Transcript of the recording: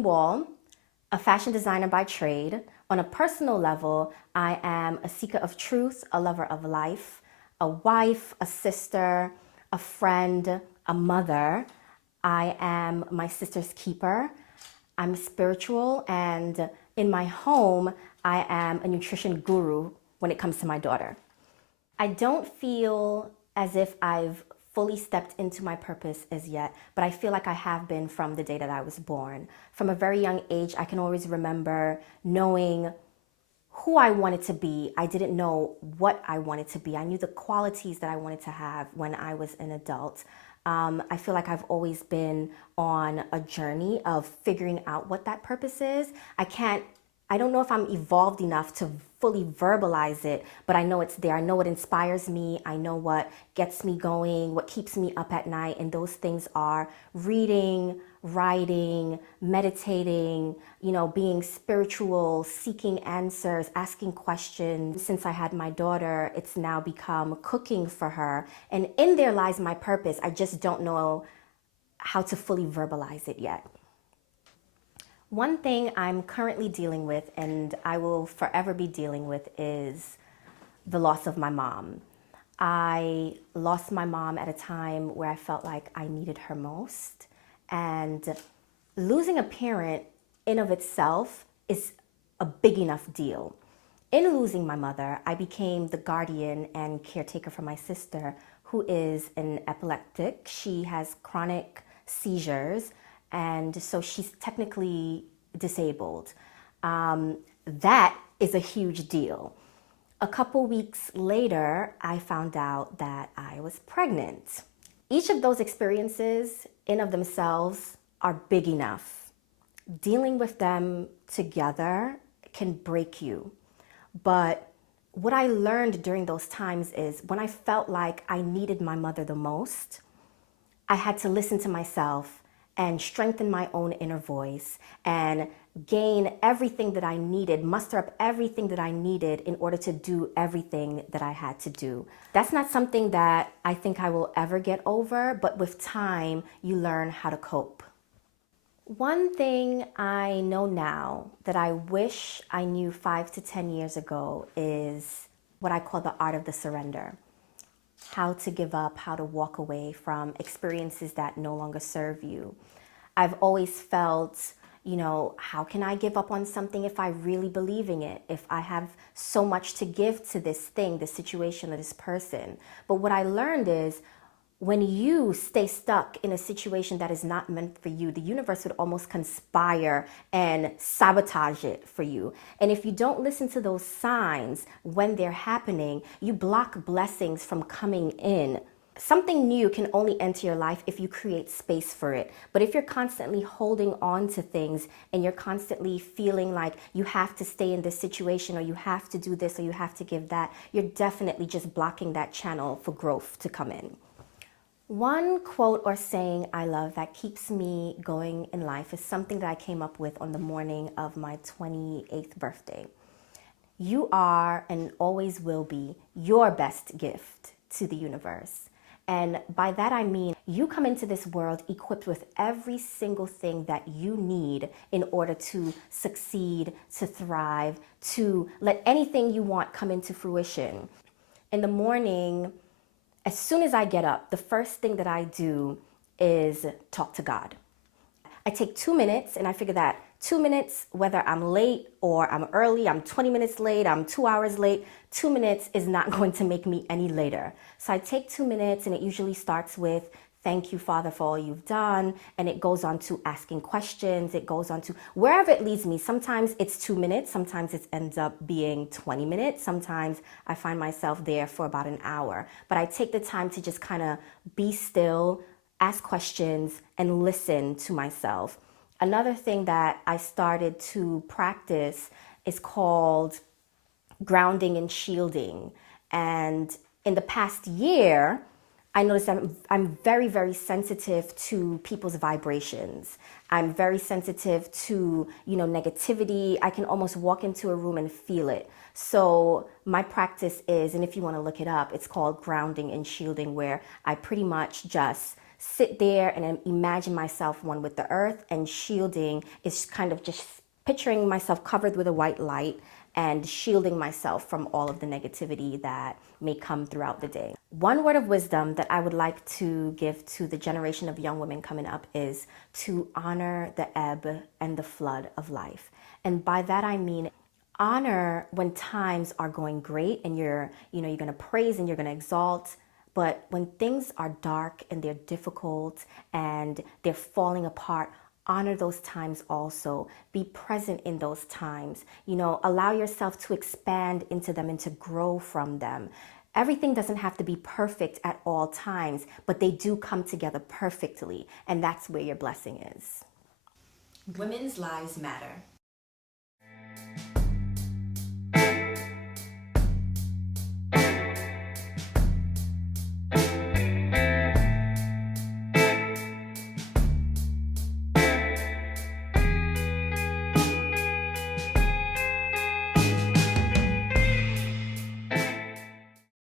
Noreen Wall, a fashion designer by trade. On a personal level, I am a seeker of truth, a lover of life, a wife, a sister, a friend, a mother. I am my sister's keeper. I'm spiritual, and in my home, I am a nutrition guru when it comes to my daughter. I don't feel as if I've fully stepped into my purpose as yet, but I feel like I have been from the day that I was born. From a very young age, I can always remember knowing who I wanted to be. I didn't know what I wanted to be. I knew the qualities that I wanted to have when I was an adult. I feel like I've always been on a journey of figuring out what that purpose is. I don't know if I'm evolved enough to fully verbalize it, but I know it's there. I know what inspires me. I know what gets me going, what keeps me up at night. And those things are reading, writing, meditating, being spiritual, seeking answers, asking questions. Since I had my daughter, it's now become cooking for her. And in there lies my purpose. I just don't know how to fully verbalize it yet. One thing I'm currently dealing with, and I will forever be dealing with, is the loss of my mom. I lost my mom at a time where I felt like I needed her most. And losing a parent in of itself is a big enough deal. In losing my mother, I became the guardian and caretaker for my sister, who is an epileptic. She has chronic seizures, and so she's technically disabled. That is a huge deal. A couple weeks later, I found out that I was pregnant. Each of those experiences in of themselves are big enough. Dealing with them together can break you. But what I learned during those times is when I felt like I needed my mother the most, I had to listen to myself and strengthen my own inner voice and gain everything that I needed, muster up everything that I needed in order to do everything that I had to do. That's not something that I think I will ever get over, but with time, you learn how to cope. One thing I know now that I wish I knew 5 to 10 years ago is what I call the art of the surrender. How to give up, how to walk away from experiences that no longer serve you. I've always felt, how can I give up on something if I really believe in it? If I have so much to give to this thing, this situation, or this person. But what I learned is when you stay stuck in a situation that is not meant for you, the universe would almost conspire and sabotage it for you. And if you don't listen to those signs when they're happening, you block blessings from coming in. Something new can only enter your life if you create space for it. But if you're constantly holding on to things and you're constantly feeling like you have to stay in this situation or you have to do this or you have to give that, you're definitely just blocking that channel for growth to come in. One quote or saying I love that keeps me going in life is something that I came up with on the morning of my 28th birthday. You are and always will be your best gift to the universe. And by that I mean you come into this world equipped with every single thing that you need in order to succeed, to thrive, to let anything you want come into fruition. In the morning, as soon as I get up, the first thing that I do is talk to God. I take 2 minutes and I figure that 2 minutes, whether I'm late or I'm early, I'm 20 minutes late, I'm 2 hours late, 2 minutes is not going to make me any later. So I take 2 minutes and it usually starts with, thank you, Father, for all you've done. And it goes on to asking questions. It goes on to wherever it leads me. Sometimes it's 2 minutes. Sometimes it ends up being 20 minutes. Sometimes I find myself there for about an hour. But I take the time to just kind of be still, ask questions, and listen to myself. Another thing that I started to practice is called grounding and shielding. And in the past year, I noticed that I'm very, very sensitive to people's vibrations. I'm very sensitive to, negativity. I can almost walk into a room and feel it. So my practice is, and if you want to look it up, it's called grounding and shielding, where I pretty much just sit there and imagine myself one with the earth, and shielding is kind of just picturing myself covered with a white light and shielding myself from all of the negativity that may come throughout the day. One word of wisdom that I would like to give to the generation of young women coming up is to honor the ebb and the flood of life. And by that I mean honor when times are going great and you're going to praise and you're going to exalt. But when things are dark and they're difficult and they're falling apart, honor those times also. Be present in those times. Allow yourself to expand into them and to grow from them. Everything doesn't have to be perfect at all times, but they do come together perfectly. And that's where your blessing is. Women's lives matter.